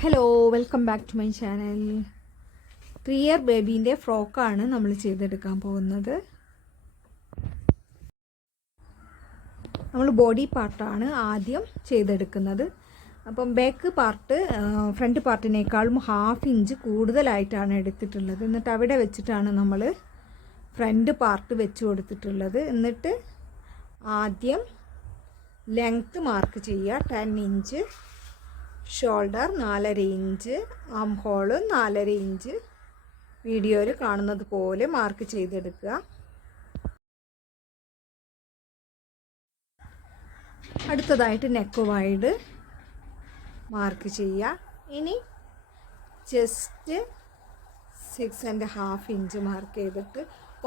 Hello, welcome back to my channel. 3 year ബേബീൻ്റെ ഫ്രോക്കാണ് നമ്മൾ ചെയ്തെടുക്കാൻ പോകുന്നത്. നമ്മൾ ബോഡി പാർട്ടാണ് ആദ്യം ചെയ്തെടുക്കുന്നത്. അപ്പം ബാക്ക് പാർട്ട് ഫ്രണ്ട് പാർട്ടിനേക്കാളും 1/2 ഇഞ്ച് കൂടുതലായിട്ടാണ് എടുത്തിട്ടുള്ളത്. എന്നിട്ട് അവിടെ വെച്ചിട്ടാണ് നമ്മൾ ഫ്രണ്ട് പാർട്ട് വെച്ച് കൊടുത്തിട്ടുള്ളത്. എന്നിട്ട് ആദ്യം ലെങ്ത്ത് മാർക്ക് ചെയ്യുക 10 inch, shoulder 4.5 inch, arm hole 4.5 inch വീഡിയോയിൽ കാണുന്നത് പോലെ മാർക്ക് ചെയ്തെടുക്കുക. അടുത്തതായിട്ട് നെക്ക് വൈഡ് മാർക്ക് ചെയ്യുക. ഇനി ചെസ്റ്റ് 6.5 ഇഞ്ച് മാർക്ക് ചെയ്തിട്ട്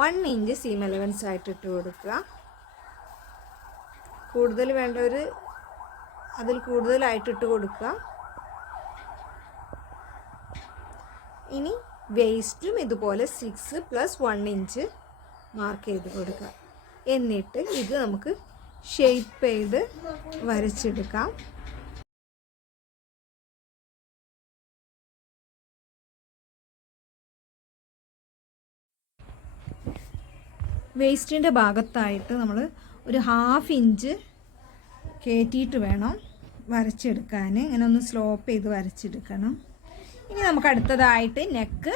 1 ഇഞ്ച് സീം അലവൻസ് ആയിട്ട് ഇട്ട് കൊടുക്കുക. കൂടുതൽ വേണ്ടവർ അതിൽ കൂടുതലായിട്ട് ഇട്ട് കൊടുക്കുക. ഇനി വേസ്റ്റും ഇതുപോലെ 6 + 1 ഇഞ്ച് മാർക്ക് ചെയ്ത് കൊടുക്കുക. എന്നിട്ട് ഇത് നമുക്ക് ഷേപ്പ് ചെയ്ത് വരച്ചെടുക്കാം. വേസ്റ്റിൻ്റെ ഭാഗത്തായിട്ട് നമ്മൾ ഒരു 1/2 ഇഞ്ച് കയറ്റിയിട്ട് വേണം വരച്ചെടുക്കാൻ. ഇങ്ങനെ ഒന്ന് സ്ലോപ്പ് ചെയ്ത് വരച്ചെടുക്കണം. ഇനി നമുക്ക് അടുത്തതായിട്ട് നെക്ക്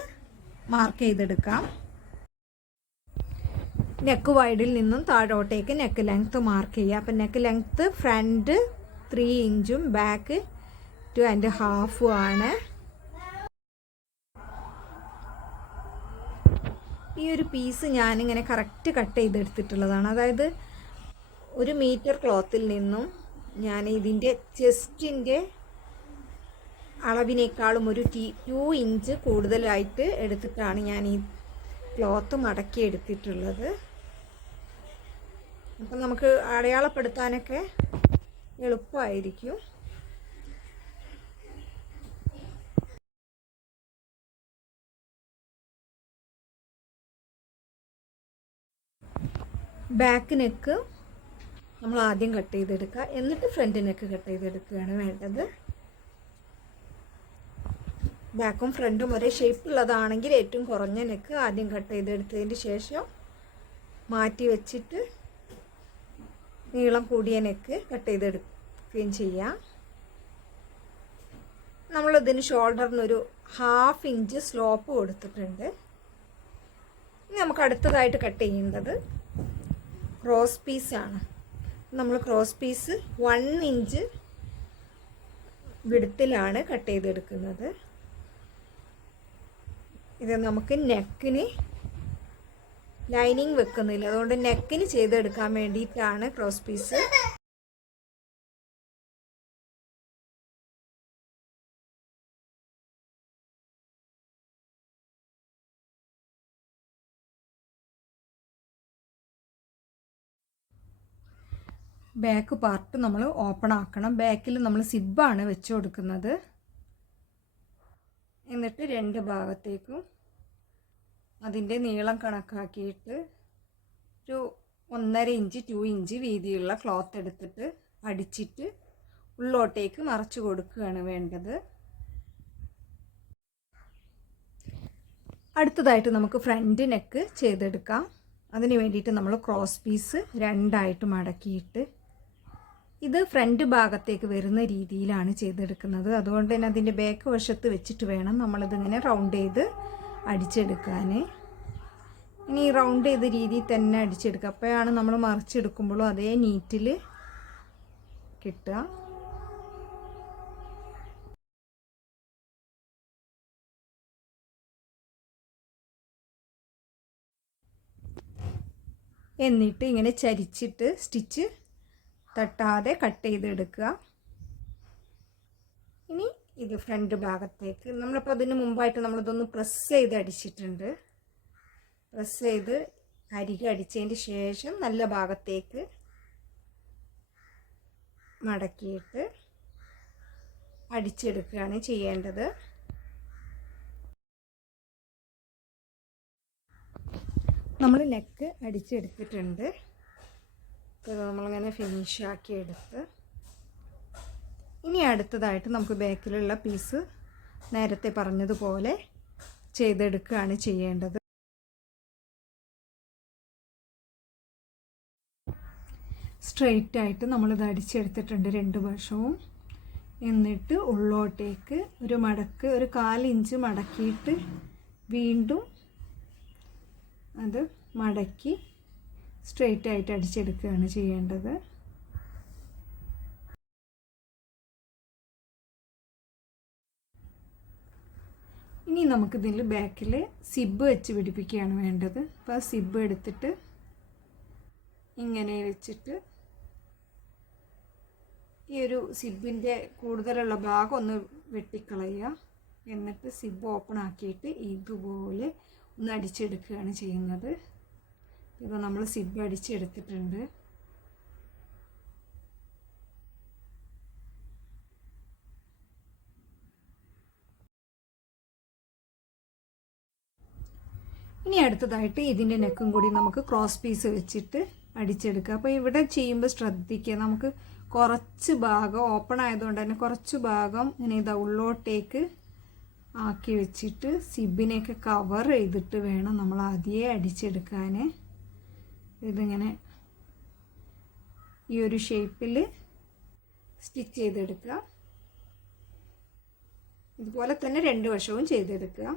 മാർക്ക് ചെയ്തെടുക്കാം. നെക്ക് വൈഡിൽ നിന്നും താഴോട്ടേക്ക് നെക്ക് ലെങ്ത്ത് മാർക്ക് ചെയ്യുക. അപ്പം നെക്ക് ലെങ്ത്ത് ഫ്രണ്ട് 3 ഇഞ്ചും ബാക്ക് 2.5 ആണ്. ഈ ഒരു പീസ് ഞാനിങ്ങനെ കറക്റ്റ് കട്ട് ചെയ്തെടുത്തിട്ടുള്ളതാണ്. അതായത് 1 മീറ്റർ ക്ലോത്തിൽ നിന്നും ഞാൻ ഇതിൻ്റെ ചെസ്റ്റിൻ്റെ അളവിനേക്കാളും ഒരു 2 ഇഞ്ച് കൂടുതലായിട്ട് എടുത്തിട്ടാണ് ഞാൻ ഈ ക്ലോത്ത് മടക്കി എടുത്തിട്ടുള്ളത്. അപ്പം നമുക്ക് അടയാളപ്പെടുത്താനൊക്കെ എളുപ്പമായിരിക്കും. ബാക്ക് നെക്ക് നമ്മൾ ആദ്യം കട്ട് ചെയ്തെടുക്കുക. എന്നിട്ട് ഫ്രണ്ട് നെക്ക് കട്ട് ചെയ്തെടുക്കുകയാണ് വേണ്ടത്. ബാക്കും ഫ്രണ്ടും ഒരേ ഷേപ്പുള്ളതാണെങ്കിൽ ഏറ്റവും കുറഞ്ഞ നെക്ക് ആദ്യം കട്ട് ചെയ്തെടുത്തതിന് ശേഷം മാറ്റി വെച്ചിട്ട് നീളം കൂടിയ നെക്ക് കട്ട് ചെയ്തെടുക്കുകയും ചെയ്യാം. നമ്മളിതിന് ഷോൾഡറിനൊരു 1/2 ഇഞ്ച് സ്ലോപ്പ് കൊടുത്തിട്ടുണ്ട്. ഇനി നമുക്ക് അടുത്തതായിട്ട് കട്ട് ചെയ്യേണ്ടത് ക്രോസ് പീസാണ്. നമ്മൾ ക്രോസ് പീസ് 1 ഇഞ്ച് വിഡ്ത്തിലാണ് കട്ട് ചെയ്തെടുക്കുന്നത്. ഇത് നമുക്ക് നെക്കിന് ലൈനിങ് വെക്കുന്നില്ല, അതുകൊണ്ട് നെക്കിന് ചെയ്തെടുക്കാൻ വേണ്ടിയിട്ടാണ് ക്രോസ് പീസ്. ബാക്ക് പാർട്ട് നമ്മൾ ഓപ്പൺ ആക്കണം. ബാക്കിൽ നമ്മൾ സിബാണ് വെച്ച് കൊടുക്കുന്നത്. എന്നിട്ട് 2 ഭാഗത്തേക്കും അതിൻ്റെ നീളം കണക്കാക്കിയിട്ട് ഒരു 1.5 ഇഞ്ച് 2 ഇഞ്ച് വീതിയുള്ള ക്ലോത്ത് എടുത്തിട്ട് അടിച്ചിട്ട് ഉള്ളോട്ടേക്ക് മറച്ചു കൊടുക്കുകയാണ് വേണ്ടത്. അടുത്തതായിട്ട് നമുക്ക് ഫ്രണ്ട് നെക്ക് ചെയ്തെടുക്കാം. അതിന് വേണ്ടിയിട്ട് നമ്മൾ ക്രോസ് പീസ് 2ആയിട്ട് മടക്കിയിട്ട് ഇത് ഫ്രണ്ട് ഭാഗത്തേക്ക് വരുന്ന രീതിയിലാണ് ചെയ്തെടുക്കുന്നത്. അതുകൊണ്ട് തന്നെ അതിൻ്റെ ബാക്ക് വശത്ത് വെച്ചിട്ട് വേണം നമ്മളിതിങ്ങനെ റൗണ്ട് ചെയ്ത് അടിച്ചെടുക്കാൻ. ഇനി റൗണ്ട് ചെയ്ത രീതിയിൽ തന്നെ അടിച്ചെടുക്കുക. അപ്പോഴാണ് നമ്മൾ മറിച്ചെടുക്കുമ്പോഴും അതേ നീറ്റിൽ കിട്ടുക. എന്നിട്ട് ഇങ്ങനെ ചരിച്ചിട്ട് സ്റ്റിച്ച് തട്ടാതെ കട്ട് ചെയ്തെടുക്കുക. ഇനി ഇത് ഫ്രണ്ട് ഭാഗത്തേക്ക് നമ്മളിപ്പോൾ അതിന് മുമ്പായിട്ട് നമ്മളിതൊന്ന് പ്രസ് ചെയ്ത് അടിച്ചിട്ടുണ്ട്. പ്രസ് ചെയ്ത് അരികെ അടിച്ചതിന് ശേഷം നല്ല ഭാഗത്തേക്ക് മടക്കിയിട്ട് അടിച്ചെടുക്കുകയാണ് ചെയ്യേണ്ടത്. നമ്മൾ നെക്ക് അടിച്ചെടുത്തിട്ടുണ്ട്. അപ്പോൾ നമ്മളിങ്ങനെ ഫിനിഷാക്കി എടുത്ത് ഇനി അടുത്തതായിട്ട് നമുക്ക് ബാക്കിലുള്ള പീസ് നേരത്തെ പറഞ്ഞതുപോലെ ചെയ്തെടുക്കുകയാണ് ചെയ്യേണ്ടത്. സ്ട്രെയിറ്റ് ആയിട്ട് നമ്മളിത് അടിച്ചെടുത്തിട്ടുണ്ട് 2 വശവും. എന്നിട്ട് ഉള്ളോട്ടേക്ക് ഒരു മടക്ക്, ഒരു 1/4 ഇഞ്ച് മടക്കിയിട്ട് വീണ്ടും അത് മടക്കി സ്ട്രെയിറ്റ് ആയിട്ട് അടിച്ചെടുക്കുകയാണ് ചെയ്യേണ്ടത്. ഇനി നമുക്കിതിൽ ബാക്കിൽ സിബ് വെച്ച് പിടിപ്പിക്കുകയാണ് വേണ്ടത്. അപ്പോൾ ആ സിബ് എടുത്തിട്ട് ഇങ്ങനെ വെച്ചിട്ട് ഈ ഒരു സിബിൻ്റെ കൂടുതലുള്ള ഭാഗം ഒന്ന് വെട്ടിക്കളയുക. എന്നിട്ട് സിബ് ഓപ്പൺ ആക്കിയിട്ട് ഇതുപോലെ ഒന്ന് അടിച്ചെടുക്കുകയാണ് ചെയ്യുന്നത്. ഇത് നമ്മൾ സിബ് അടിച്ചെടുത്തിട്ടുണ്ട്. ഇനി അടുത്തതായിട്ട് ഇതിൻ്റെ നെക്കും കൂടി നമുക്ക് ക്രോസ് പീസ് വെച്ചിട്ട് അടിച്ചെടുക്കുക. അപ്പോൾ ഇവിടെ ചെയ്യുമ്പോൾ ശ്രദ്ധിക്കുക, നമുക്ക് കുറച്ച് ഭാഗം ഓപ്പൺ ആയതുകൊണ്ട് തന്നെ കുറച്ച് ഭാഗം ഇങ്ങനെ ഇതാ ഉള്ളോട്ടേക്ക് ആക്കി വെച്ചിട്ട് സിബിനെയൊക്കെ കവർ ചെയ്തിട്ട് വേണം നമ്മൾ ആദ്യമേ അടിച്ചെടുക്കാൻ. ഇതിങ്ങനെ ഈ ഒരു ഷേപ്പിൽ സ്റ്റിച്ച് ചെയ്തെടുക്കുക. ഇതുപോലെ തന്നെ 2 വശവും ചെയ്തെടുക്കുക.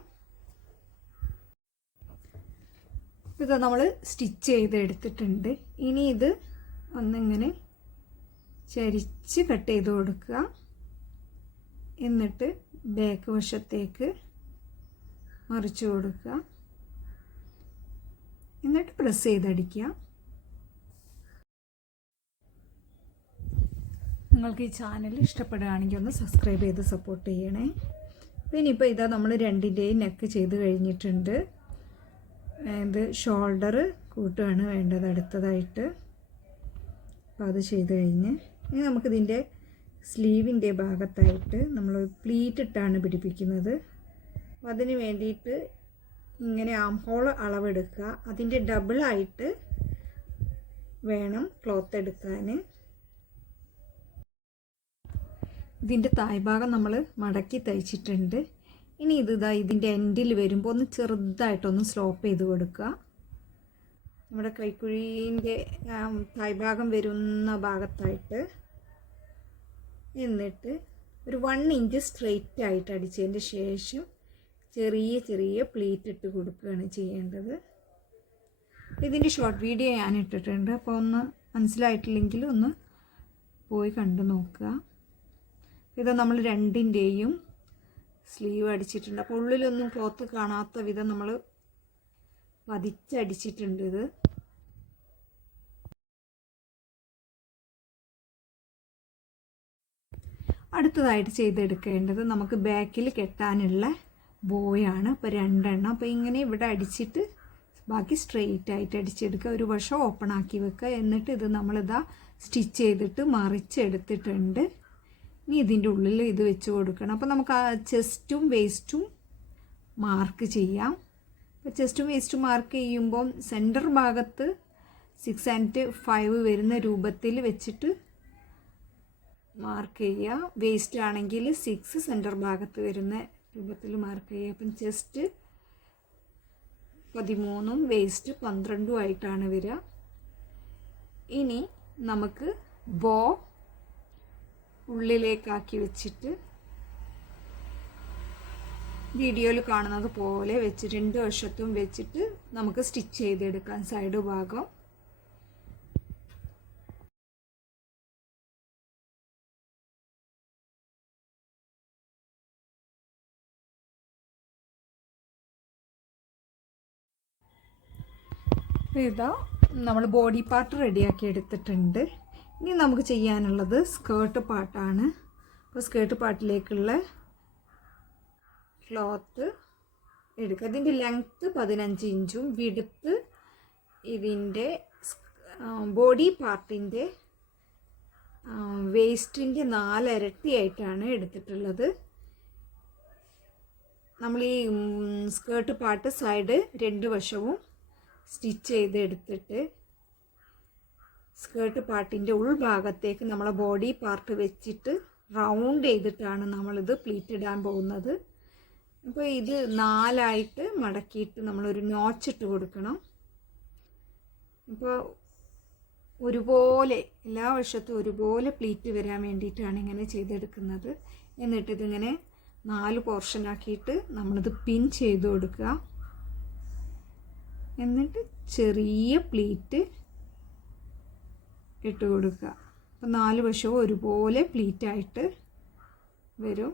ഇത് നമ്മൾ സ്റ്റിച്ച് ചെയ്തെടുത്തിട്ടുണ്ട്. ഇനി ഇത് ഒന്നിങ്ങനെ ചരിച്ച് കട്ട് ചെയ്ത് കൊടുക്കുക. എന്നിട്ട് ബാക്ക് വശത്തേക്ക് മറിച്ച് കൊടുക്കുക. എന്നിട്ട് പ്രസ് ചെയ്തടിക്കുക. നിങ്ങൾക്ക് ഈ ചാനൽ ഇഷ്ടപ്പെടുകയാണെങ്കിൽ ഒന്ന് സബ്സ്ക്രൈബ് ചെയ്ത് സപ്പോർട്ട് ചെയ്യണേ. പിന്നെ ഇപ്പോൾ ഇതാ നമ്മൾ 2ൻ്റെയും നെക്ക് ചെയ്ത് കഴിഞ്ഞിട്ടുണ്ട്. ഇത് ഷോൾഡർ കൂട്ടുകയാണ് വേണ്ടത് അടുത്തതായിട്ട്. അപ്പോൾ അത് ചെയ്ത് കഴിഞ്ഞ് ഇനി നമുക്കിതിൻ്റെ സ്ലീവിൻ്റെ ഭാഗത്തായിട്ട് നമ്മൾ പ്ലീറ്റ് ഇട്ടാണ് പിടിപ്പിക്കുന്നത്. അപ്പോൾ അതിന് വേണ്ടിയിട്ട് ഇങ്ങനെ ആം ഹോൾ അളവെടുക്കുക. അതിൻ്റെ ഡബിളായിട്ട് വേണം ക്ലോത്ത് എടുക്കാൻ. ഇതിൻ്റെ തായ്ഭാഗം നമ്മൾ മടക്കി തയ്ച്ചിട്ടുണ്ട്. ഇനി ഇതിൻ്റെ എൻഡിൽ വരുമ്പോൾ ഒന്ന് ചെറുതായിട്ടൊന്ന് സ്ലോപ്പ് ചെയ്ത് കൊടുക്കുക. നമ്മുടെ കൈക്കുഴീൻ്റെ തായ്ഭാഗം വരുന്ന ഭാഗത്തായിട്ട്. എന്നിട്ട് ഒരു 1 ഇഞ്ച് സ്ട്രെയിറ്റ് ആയിട്ട് അടിച്ചതിൻ്റെ ശേഷം ചെറിയ ചെറിയ പ്ലീറ്റ് ഇട്ട് കൊടുക്കുകയാണ് ചെയ്യേണ്ടത്. ഇതിൻ്റെ ഷോർട്ട് വീഡിയോ ഞാൻ ഇട്ടിട്ടുണ്ട്. അപ്പോൾ ഒന്ന് മനസ്സിലായിട്ടില്ലെങ്കിൽ ഒന്ന് പോയി കണ്ടു നോക്കുക. ഇത് നമ്മൾ 2ൻ്റെയും സ്ലീവ് അടിച്ചിട്ടുണ്ട്. അപ്പോൾ ഉള്ളിലൊന്നും ക്ലോത്ത് കാണാത്ത വിധം നമ്മൾ പതിച്ചടിച്ചിട്ടുണ്ട്. ഇത് അടുത്തതായിട്ട് ചെയ്തെടുക്കേണ്ടത് നമുക്ക് ബാക്കിൽ കെട്ടാനുള്ള ബോയാണ്. അപ്പോൾ 2 എണ്ണം. അപ്പോൾ ഇങ്ങനെ ഇവിടെ അടിച്ചിട്ട് ബാക്കി സ്ട്രെയിറ്റ് ആയിട്ട് അടിച്ചെടുക്കുക. ഒരു വശം ഓപ്പൺ ആക്കി വെക്കുക. എന്നിട്ട് ഇത് നമ്മളിതാ സ്റ്റിച്ച് ചെയ്തിട്ട് മറിച്ചെടുത്തിട്ടുണ്ട്. ഇനി ഇതിൻ്റെ ഉള്ളിൽ ഇത് വെച്ച് കൊടുക്കണം. അപ്പോൾ നമുക്ക് ആ ചെസ്റ്റും വേസ്റ്റും മാർക്ക് ചെയ്യാം. അപ്പോൾ ചെസ്റ്റും വേസ്റ്റും മാർക്ക് ചെയ്യുമ്പം സെൻറ്റർ ഭാഗത്ത് 6.5 വരുന്ന രൂപത്തിൽ വെച്ചിട്ട് മാർക്ക് ചെയ്യുക. വേസ്റ്റ് ആണെങ്കിൽ 6 സെൻറ്റർ ഭാഗത്ത് വരുന്ന രൂപത്തിൽ മാർക്ക് ചെയ്യുക. അപ്പം ചെസ്റ്റ് 13ഉം വേസ്റ്റ് 12ഉം ആയിട്ടാണ് വരിക. ഇനി നമുക്ക് ബോ ഉള്ളിലേക്കാക്കി വെച്ചിട്ട് വീഡിയോയിൽ കാണുന്നത് പോലെ വെച്ച് 2 വശത്തും വെച്ചിട്ട് നമുക്ക് സ്റ്റിച്ച് ചെയ്തെടുക്കാം സൈഡ് ഭാഗം. ഇതാ നമ്മൾ ബോഡി പാർട്ട് റെഡിയാക്കി എടുത്തിട്ടുണ്ട്. ഇനി നമുക്ക് ചെയ്യാനുള്ളത് സ്കേർട്ട് പാർട്ടാണ്. അപ്പോൾ സ്കേർട്ട് പാർട്ടിലേക്കുള്ള ക്ലോത്ത് എടുക്കുക. ഇതിൻ്റെ ലെങ്ത്ത് 15 ഇഞ്ചും വിഡ്ത്ത് ഇതിൻ്റെ ബോഡി പാർട്ടിൻ്റെ വേസ്റ്റിൻ്റെ 4 ഇരട്ടിയായിട്ടാണ് എടുത്തിട്ടുള്ളത്. നമ്മൾ ഈ സ്കേർട്ട് പാർട്ട് സൈഡ് 2 വശവും സ്റ്റിച്ച് ചെയ്തെടുത്തിട്ട് സ്കേർട്ട് പാർട്ടിൻ്റെ ഉൾഭാഗത്തേക്ക് നമ്മളെ ബോഡി പാർട്ട് വെച്ചിട്ട് റൗണ്ട് ചെയ്തിട്ടാണ് നമ്മളിത് പ്ലീറ്റ് ഇടാൻ പോകുന്നത്. അപ്പോൾ ഇത് 4 മടക്കിയിട്ട് നമ്മളൊരു നോച്ചിട്ട് കൊടുക്കണം. അപ്പോൾ ഒരുപോലെ എല്ലാ വശത്തും ഒരുപോലെ പ്ലീറ്റ് വരാൻ വേണ്ടിയിട്ടാണ് ഇങ്ങനെ ചെയ്തെടുക്കുന്നത്. എന്നിട്ട് ഇതിങ്ങനെ 4 പോർഷനാക്കിയിട്ട് നമ്മളിത് പിൻ ചെയ്ത് കൊടുക്കുക. എന്നിട്ട് ചെറിയ പ്ലീറ്റ് ഇട്ട് കൊടുക്കുക. അപ്പോൾ 4 വശവും ഒരുപോലെ പ്ലീറ്റായിട്ട് വരും.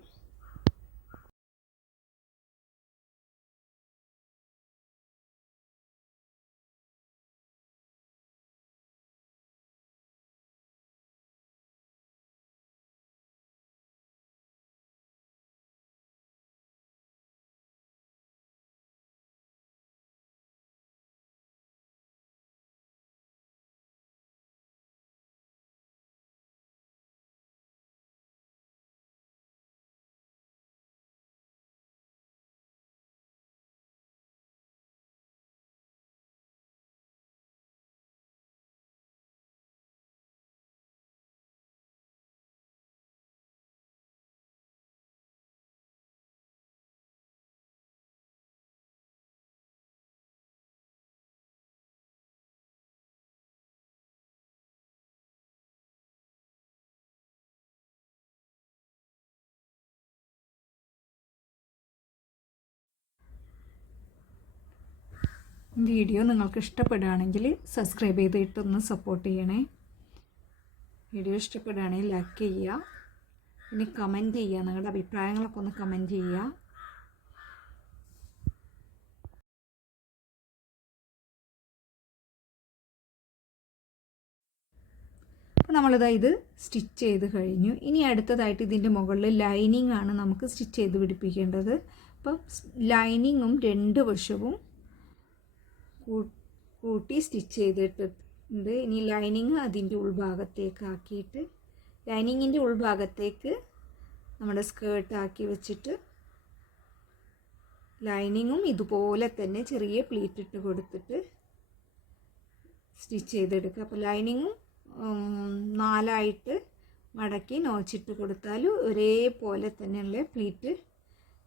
വീഡിയോ നിങ്ങൾക്ക് ഇഷ്ടപ്പെടുകയാണെങ്കിൽ സബ്സ്ക്രൈബ് ചെയ്തിട്ടൊന്ന് സപ്പോർട്ട് ചെയ്യണേ. വീഡിയോ ഇഷ്ടപ്പെടുകയാണെങ്കിൽ ലൈക്ക് ചെയ്യുക, പിന്നെ കമൻറ്റ് ചെയ്യുക, നിങ്ങളുടെ അഭിപ്രായങ്ങളൊക്കെ ഒന്ന് കമൻറ്റ് ചെയ്യുക. അപ്പോൾ നമ്മളിതാ ഇത് സ്റ്റിച്ച് ചെയ്ത് കഴിഞ്ഞു. ഇനി അടുത്തതായിട്ട് ഇതിൻ്റെ മുകളിൽ ലൈനിങ് ആണ് നമുക്ക് സ്റ്റിച്ച് ചെയ്ത് പിടിപ്പിക്കേണ്ടത്. അപ്പം ലൈനിങ്ങും 2 വശവും കൂട്ടി സ്റ്റിച്ച് ചെയ്തിട്ടുണ്ട്. ഇനി ലൈനിങ് അതിൻ്റെ ഉൾഭാഗത്തേക്ക് ആക്കിയിട്ട് ലൈനിങ്ങിൻ്റെ ഉൾഭാഗത്തേക്ക് നമ്മുടെ സ്കേർട്ട് ആക്കി വെച്ചിട്ട് ലൈനിങ്ങും ഇതുപോലെ തന്നെ ചെറിയ പ്ലീറ്റ് ഇട്ട് കൊടുത്തിട്ട് സ്റ്റിച്ച് ചെയ്തെടുക്കുക. അപ്പോൾ ലൈനിങ്ങും 4 മടക്കി നോച്ചിട്ട് കൊടുത്താൽ ഒരേപോലെ തന്നെയുള്ള പ്ലീറ്റ്,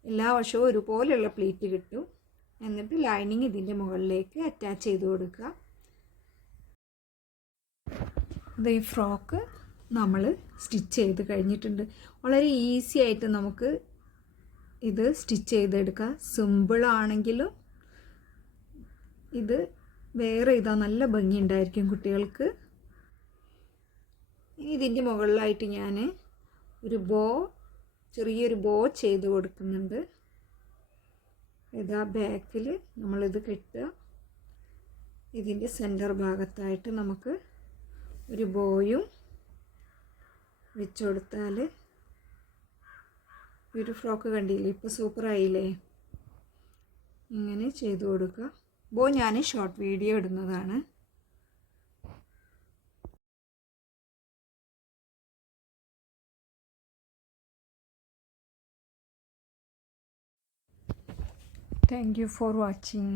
എല്ലാ വശവും ഒരുപോലെയുള്ള പ്ലീറ്റ് കിട്ടും. എന്നിട്ട് ലൈനിങ് ഇതിൻ്റെ മുകളിലേക്ക് അറ്റാച്ച് ചെയ്ത് കൊടുക്കുക. ഇത് ഈ ഫ്രോക്ക് നമ്മൾ സ്റ്റിച്ച് ചെയ്ത് കഴിഞ്ഞിട്ടുണ്ട്. വളരെ ഈസി ആയിട്ട് നമുക്ക് ഇത് സ്റ്റിച്ച് ചെയ്തെടുക്കാം. സിമ്പിളാണെങ്കിലും ഇത് വേറെ ഇതാ നല്ല ഭംഗിയുണ്ടായിരിക്കും കുട്ടികൾക്ക്. ഇനി ഇതിൻ്റെ മുകളിലായിട്ട് ഞാൻ ഒരു ചെറിയൊരു ബോ ചെയ്ത് കൊടുക്കുന്നുണ്ട്. ഇതാ ബാക്കിൽ നമ്മളിത് കെട്ടുക. ഇതിൻ്റെ സെൻറ്റർ ഭാഗത്തായിട്ട് നമുക്ക് ഒരു ബോയും വെച്ച് കൊടുത്താൽ ഒരു ഫ്രോക്ക് കണ്ടില്ലേ, ഇപ്പോൾ സൂപ്പറായില്ലേ. ഇങ്ങനെ ചെയ്ത് കൊടുക്കുക. ബോ ഞാൻ ഷോർട്ട് വീഡിയോ ഇടുന്നതാണ്. Thank you for watching.